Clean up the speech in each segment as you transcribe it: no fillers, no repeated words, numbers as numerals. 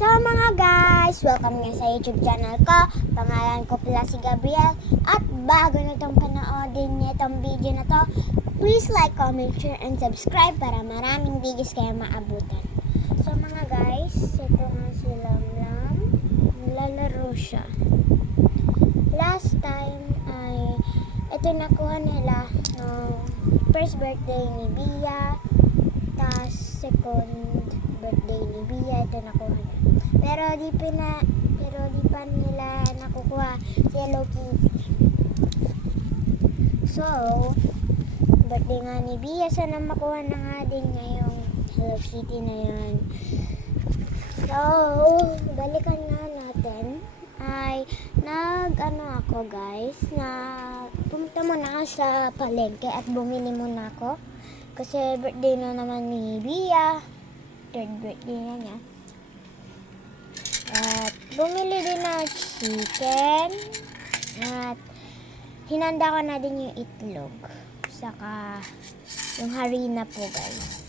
So mga guys, welcome nga sa YouTube channel ko. Pangalan ko pala si Gabriel. At bago na itong panoodin niyo itong video na to, please like, comment, share, and subscribe para maraming videos kayo maabutan. So mga guys, ito nga si Lamlam. Nilalaro siya. Last time ay ito nakuha nila first birthday ni Bia. Tas second birthday ni Bia, ito nakuha niya. Pero di pa nila nakukuha si Hello Kitty. So, birthday nga ni Bia, sana makuha na nga din ngayong Hello Kitty na yun. So, balikan nga natin. Ay, ako guys, pumunta muna sa palengke at bumili muna ako. Kasi birthday na naman ni Bia. Third birthday na niya. At bumili din na chicken. At hinanda ko na din yung itlog. Saka yung harina po guys.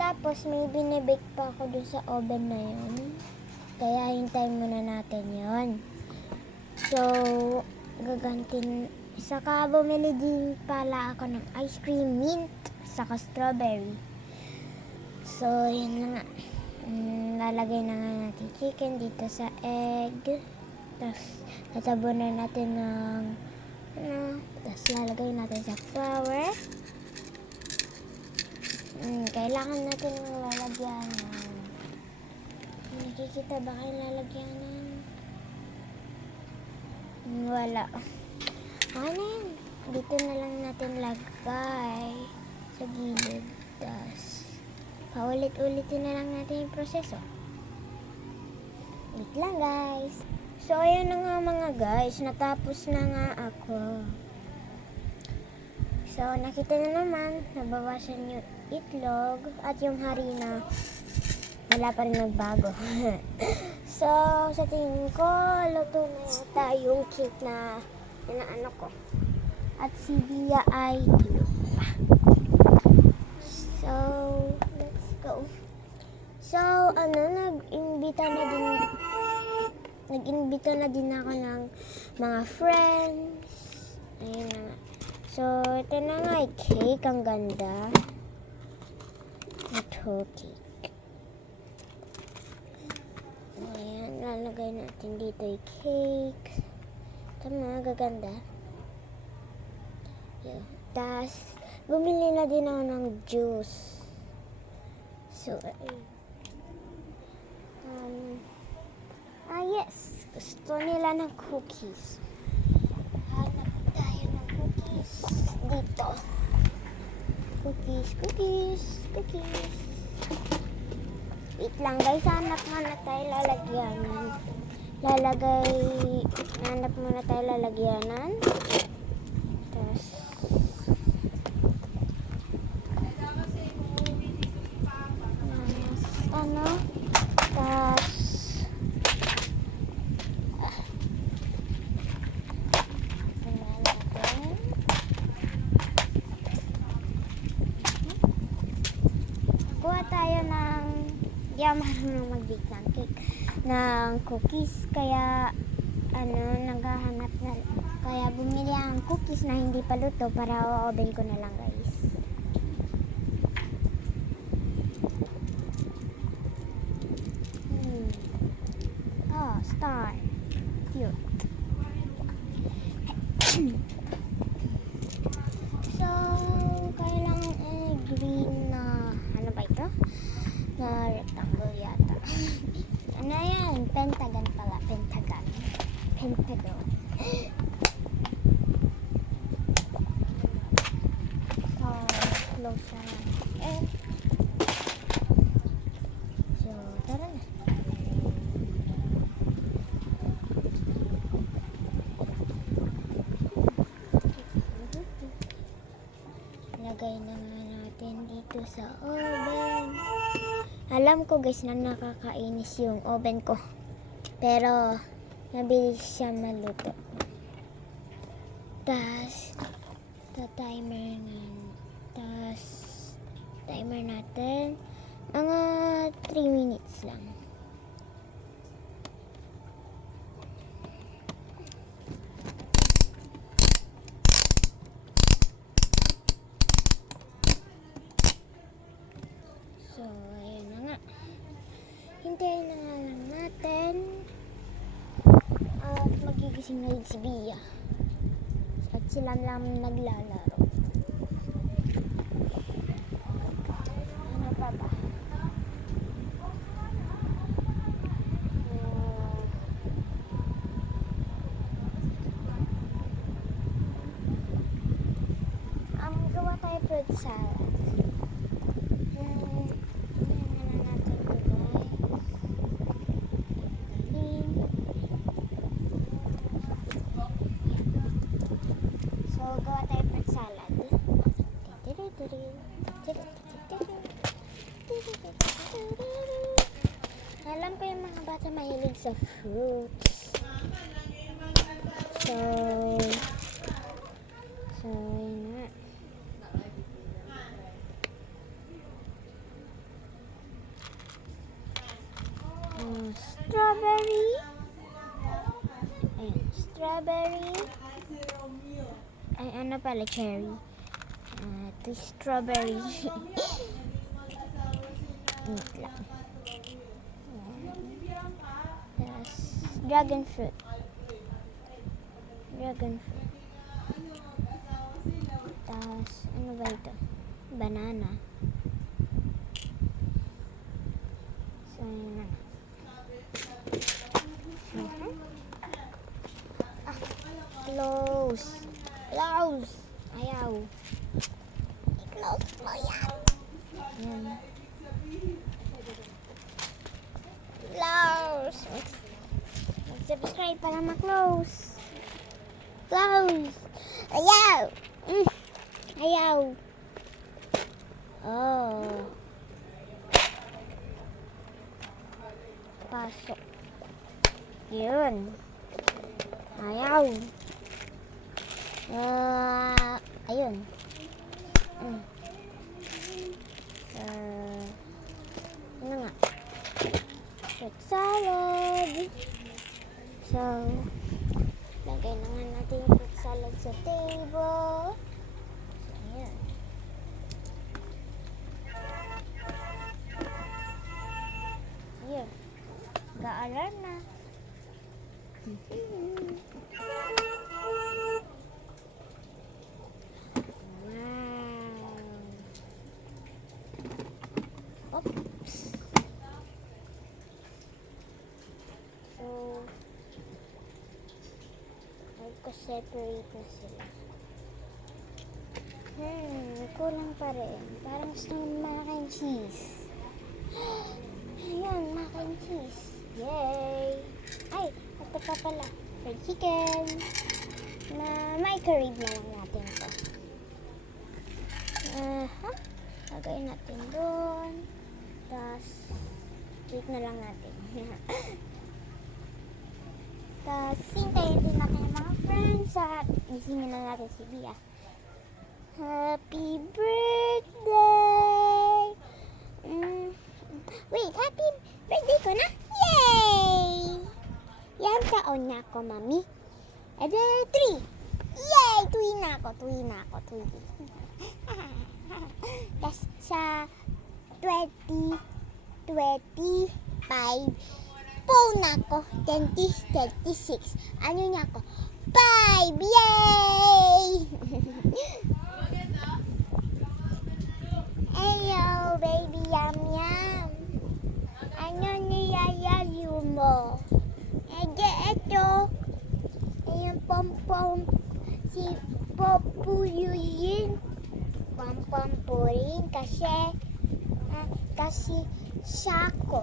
Tapos may binibake pa ako dun sa oven na yun. Kaya hintayin muna natin yun. So, saka bumili din pala ako ng ice cream mint saka strawberry. So yun na nga, lalagay na nga natin chicken dito sa egg, tapos tatabunan natin ng tapos lalagay natin sa flour. Kailangan natin ng lalagyan ng nakikita ba kayo lalagyan ng wala. Okay na yan. Dito na lang natin lagay sa gilid. Tapos, paulit-ulitin na lang natin yung proseso. Wait lang guys. So, ayan na nga mga guys. Natapos na nga ako. So, nakita na naman. Nabawasan yung itlog at yung harina. Wala pa rin nagbago. So, sa tingin ko, luto na yata yung cake na inaano ko. At si Bia ay tulog pa. So, let's go. So, nag-imbita na din ako ng mga friends. Ayun na nga. So, ito na nga ay cake. Ang ganda. Ito cake. Ayan, lalagay natin dito yung cake. Tama, gaganda. Yeah. Tapos, bumili na din ako ng juice. So, yes. Gusto nila ng cookies. Hanap tayo ng cookies dito. Cookies. Wait lang guys, hanap muna tayo lalagyanan. Hanap muna tayo lalagyanan. Tapos, kuha tayo ng, di ako marunong mag-bake ng cake, ng cookies, kaya kaya bumili ang cookies na hindi pa luto para o-oven ko na lang guys. Star. Cute. So, kailangan green na, ano ba ito? Na rectangle yata. Ano yan? Pentagon pala. Pentagon. So, close na lang. So, tara na. Lagay na nga natin dito sa oven. Alam ko guys na nakakainis yung oven ko. Pero, mabilis siya maluto. Tas, timer nga. Tas, Timer natin. Mga 3 minutes lang. So, ayun na nga. Hintayin na nga lang natin. At magigising na rin si Bia. At sila lang naglalaro. Ano pa ba? Gawa tayo fruit salad. So, gawa tayo fruit salad. Alam ko yung mga bata mahilig sa fruits. So, yun nga. Strawberry. Ayan, strawberry. Ay, ano pala, cherry. Ito strawberry. Init lang. Tapos, dragon fruit. Tapos, ano ba ito? Banana. So, yun na. Close. Ayaw. I-close mo yan. Close. Mag-subscribe para ma-close. Close. Ayaw. Ayaw. Oh. Pasok. Yun. Ayaw. Ayun. Ano nga? Fruit salad. So, lagay na nga natin yung fruit salad sa table. So, ayan. Ayan. Ga-alarm na. Oops. So, magka-separate na sila. Kulang pa rin. Parang gusto ng mac and cheese. Ayan, mac and cheese. Yay! Ay, ito pa pala. Fried chicken. Microwave na lang natin ito. Lagay natin doon. Tapos, wait na lang natin. Tapos, hintayin din natin yung mga friends at gisingin na natin si Bia. Happy birthday! Wait, happy birthday ko na? Yay! Yan taon na ako, mami. And then, 3. Yay! Tuwi na ako. Tapos, sa 2025, phone ako. 2036. Ano niya ako? 5! Yay! Hello, baby yum yum. Ano niyayalo mo? Ito. Ayun, pom-pom. Si Popuyuyin. Pom-pom po rin kasi Shako.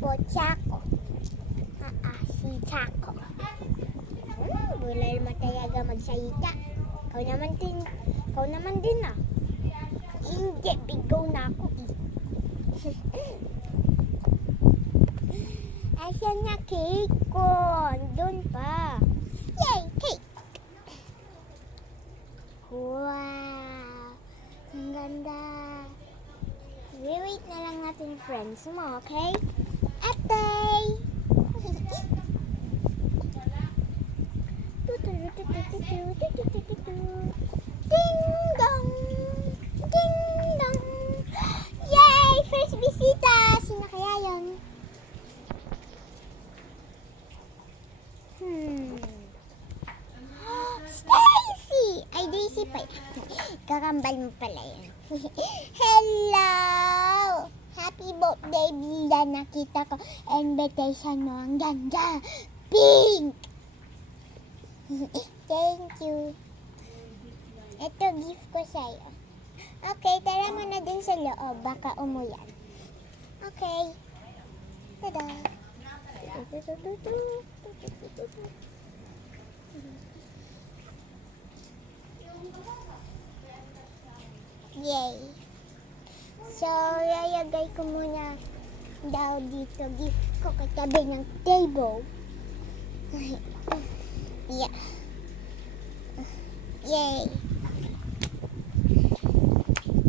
Pochako. Si Chako. Bulal mo talaga magsalita. Kau naman din ah. Hindi, bigaw na ako eh. Asan na cake ko? Doon pa. Yay, cake! Wow! Ang ganda. wait na lang natin friends mo, okay? Atay! Ding dong! Ding dong! Yay! First bisita! Sino kaya yun? Stacy! Ay, Daisy pa. Kakambal mo pala yan. Hello! Happy birthday, Bila. Nakita ko invitation mo. Ang ganda. Pink! Thank you. Ito, gift ko sa'yo. Okay, tara mo na din sa loob. Baka umulan. Okay. Tada! Yay! So, lalagay ko muna daw dito. Gift ko katabi ng table. Yeah. Yay!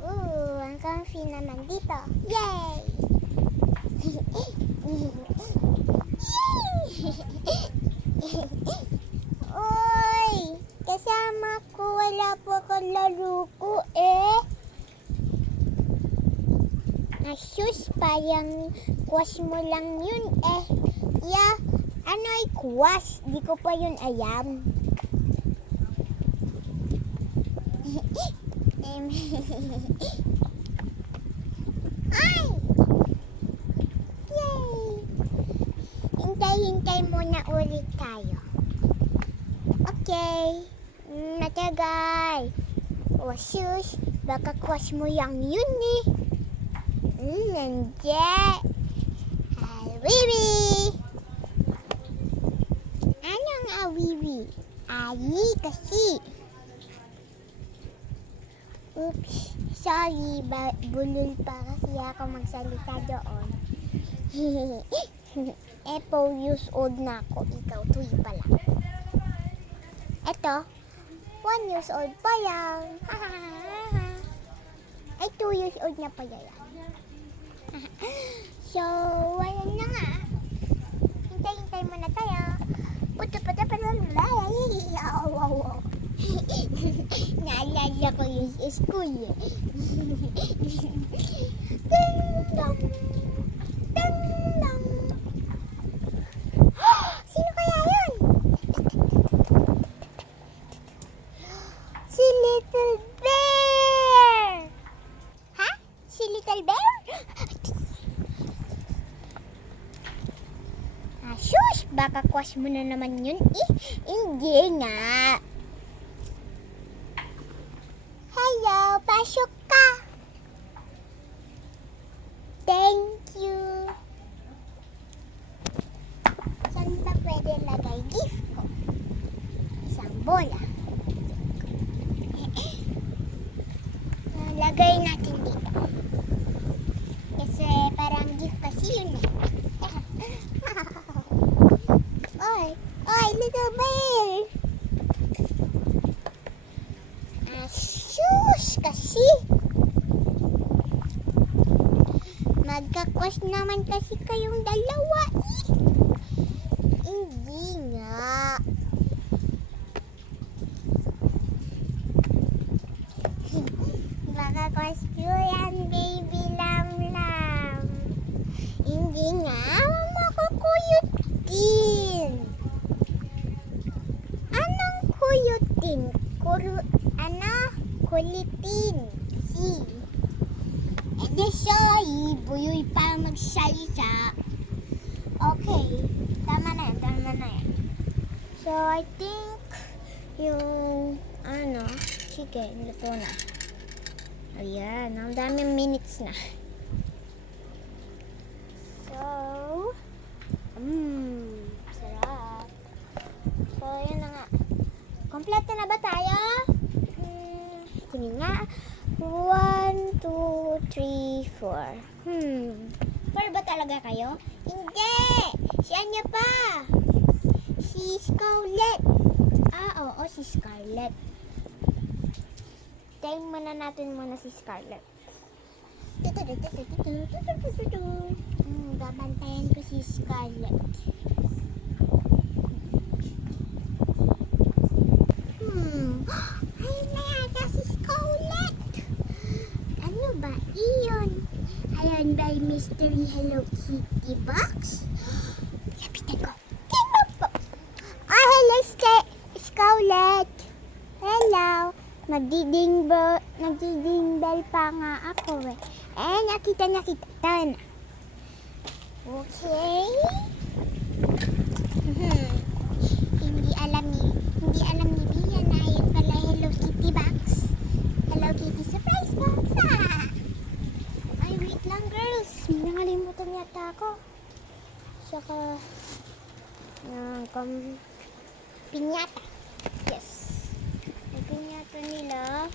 Ooh, ang comfy naman dito. Yay! Uy! Kasama ko, wala po akong laro ko Asus, parang kwas mo lang yun Yeah, ano ay kwas? Di ko pa yun alam. Ay! Yay! Hintay-hintay muna ulit tayo. Okay. Matagay. O sus, baka kwas mo lang yun nandiyan. Awiwi! Anong awiwi? Ayi kasi. Oops, sorry, bulol pa kasi ako magsalita doon. 4 years old na ako, ikaw 3 pa lang. Eto, 1 years old pa lang. Ay, 2 years old na pala yan. So, wala na nga. Hintay-hintay muna tayo. Naalala ko yung school. Ding-dong! Ding-dong! Sino kaya yun? Si Little Bear! Ha? Si Little Bear? Shush! Baka kwas mo na naman yun Hindi nga. Hello! Pasok ka! Thank you! Saan ba pwede lagay gift ko? Isang bola. Lagay natin dito. Kasi parang gift kasi yun Oy, Little Bear! Shush! Kasi! Magkakwas naman kasi kayong dalawa Hindi nga. Magkakwas ko yan, baby lam-lam. Hindi nga. Makakuyot din. Anong kuyutin? Kulitin. Si. Edi sorry, buyoy pa magsalita. Okay, tama na yan. So, I think yung, sige, luto na. Ayan, ang daming minutes na. So, sarap. So, yun na nga. Kompleto na ba tayo? Tingin nga. 1, 2, 3, 4. 4 ba talaga kayo? Hindi! Si Anya pa! Si Scarlett. Oo, si Scarlett. Tayin muna natin si Scarlett. Babantayan ko si Scarlett. Ayun na yata si Scarlett. Ano ba iyon? Ayan ba yung mystery Hello Kitty box? Lapitan ko. Tingnan po. Hello Scarlett. Hello. Nagdiding bell pa nga ako eh. Nakita na. Okay. Hindi alam ni Bia na yun pala Hello Kitty box. Hello Kitty surprise box. Ay, wait lang girls. Nakalimutan yata ako. Saka pinyata. Yes. May pinyata nila.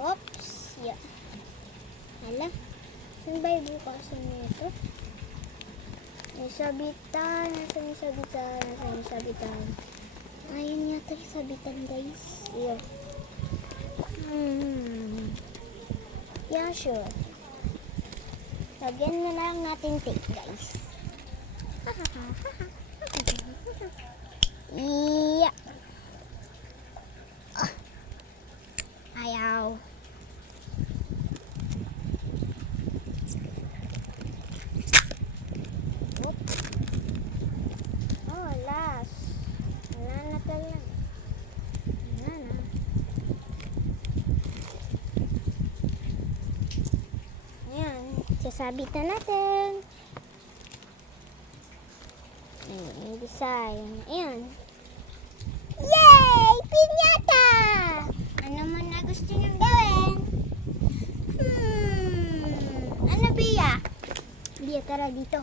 Oops. Yeah. Hala. Saan ba yung bukasan nito? May sabitan. Nasaan yung sabitan? Ayun yata yung sabitan guys. Yeah. Yeah, sure. Lagyan na lang natin tape guys. Yeah. Ayaw. Wala na talaga. Wala na. Ayan. Sasabitan natin. Ayan. Yung design. Ayan. Yay! Pinyata! Ano mo na gusto niyong gawin? Ano, Bia? Bia, tara dito.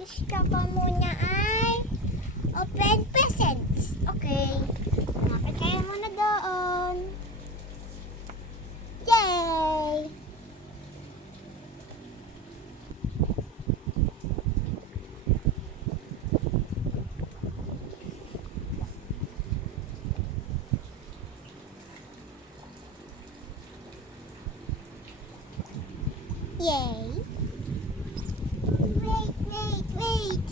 Gusto ko muna ay open presents. Okay. Lapit kayo muna doon. Yay! Yay! Wait.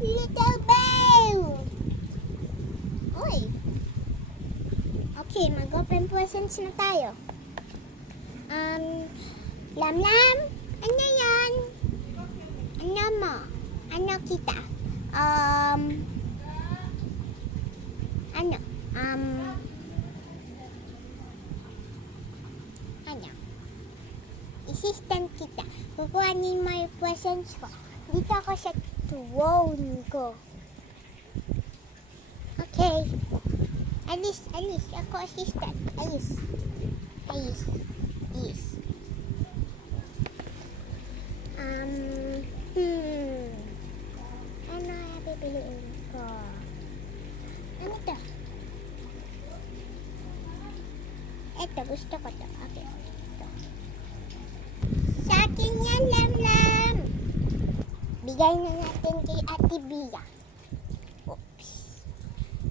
Little bell! Uy! Okay, mag-open presents na tayo. Lam-lam? Ano yan? Ano mo? Ano kita? Ano? Assistant kita. Kukuhanin mo yung presents ko. Dito ako sa throne ko. Okay. Alis. Ako assistant. Alis. Ano yung pipiliin ko? Ano to? Ito, gusto ko to. Okay. Sa akin yan, Lam-Lam. Bigay na natin kay Ate Bia. Oops.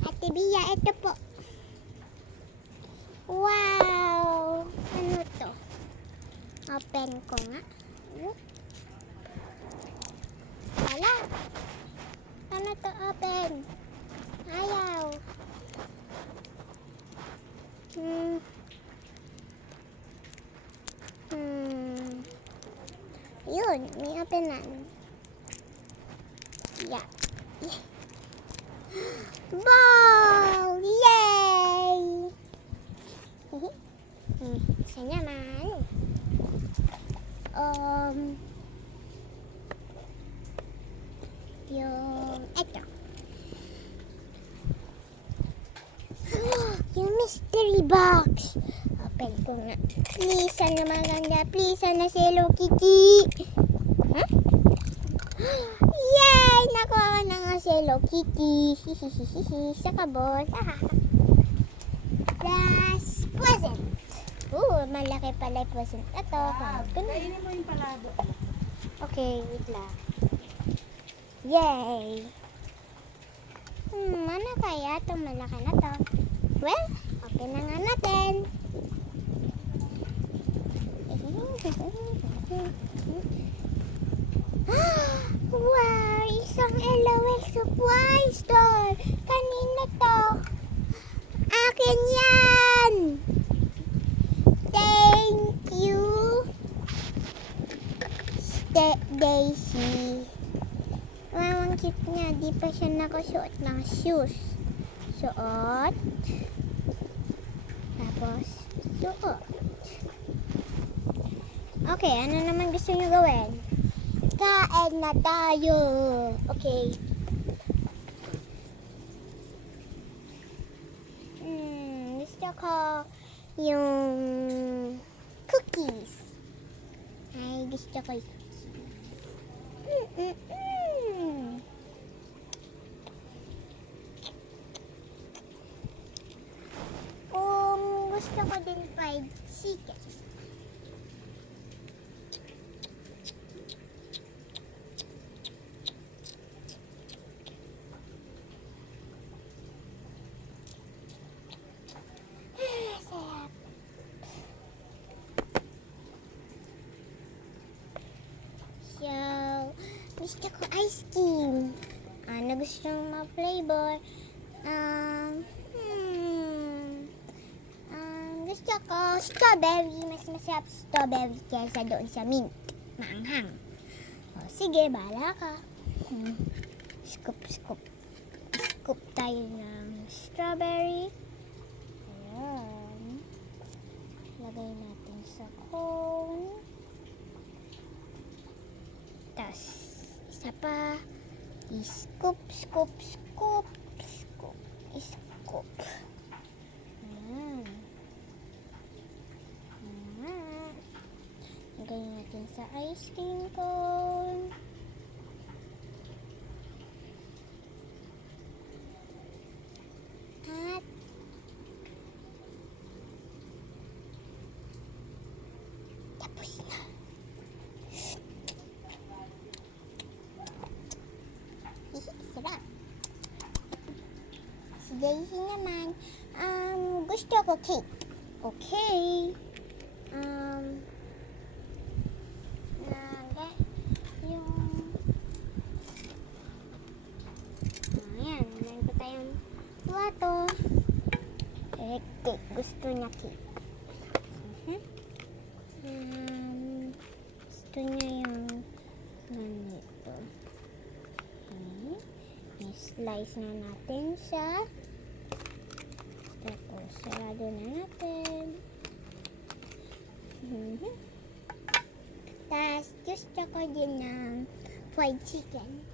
Ate Bia, ito po. Wow! Ano to? Open ko nga. Wala. Ano to open? Ayaw. Yun, may openan. Yeah. Ball! Yay! Isa naman. Yung eto. Yung mystery box. Open ko na. Please, sana maganda. Please, sana si Hello Kitty. Huh? Yay! Nakuha ko na nga si Hello Kitty. Hihihihihi. Sa kabot. Last present. Malaki pala yung present. Ito. Kainin mo yung palado. Okay, wait lang. Yay! Ano kaya itong malaki na to? Well, okay na nga natin. Wow, isang LOL supply store. Kanina to? Akin yan. Thank you. Daisy. Wow, ang cute niya. Di pa siya nakasuot ng shoes. Suot. Tapos, suot. Okay, ano naman gusto niyo gawin? Kain na tayo. Okay. Gusto ko yung cookies. Ay, gusto ko yung cookies. Gusto ko din fried chicken. Sarap. So, gusto ko ice cream. Ano gusto mo flavor? Gusto ko strawberry. Mas masarap strawberry kaysa doon sa mint. Maanghang. O, sige, bahala ka. Scoop. Scoop tayo ng strawberry. Ayan. Lagay natin sa cone. Tapos, isa pa. I-scoop. Lagay natin sa ice cream cone. At tapos na. Sarap. Si Daisy naman, gusto ko cake. Okay. Ayan, meron ko tayong plato. Cake. Gusto niya cake. Gusto niya yung ganito. Okay. Slice na natin siya. Tapos, sarado na natin. Tapos, gusto ko din ng fried chicken.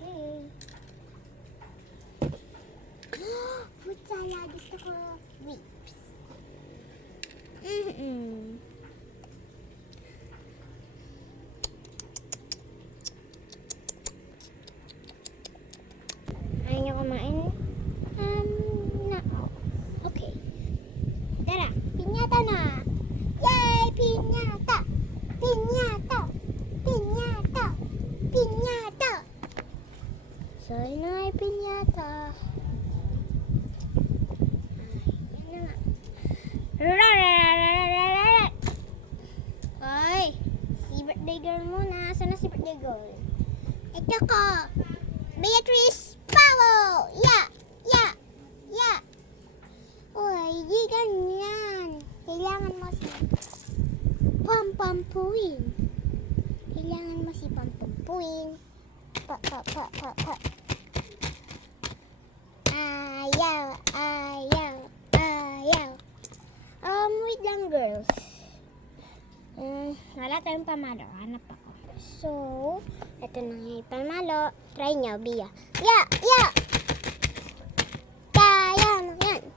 Okay. Fruit salad. Gusto ko whips. Ayaw niyo kumain? No. Okay. Tara, piñata na. Yay! Piñata! So, yun na ay piñata. Yun na nga. Hoy! Si birthday girl muna. Saan na si birthday girl? Ito ko! Beatrice Pavo! Yeah! Uy, di ganyan. Kailangan mo si pampampuin. Pa. Ayaw. Wait lang, girls. Wala tayong pamalo. Hanap ako. So, ito na nga yung pamalo. Try nyo, Bia. Yeah!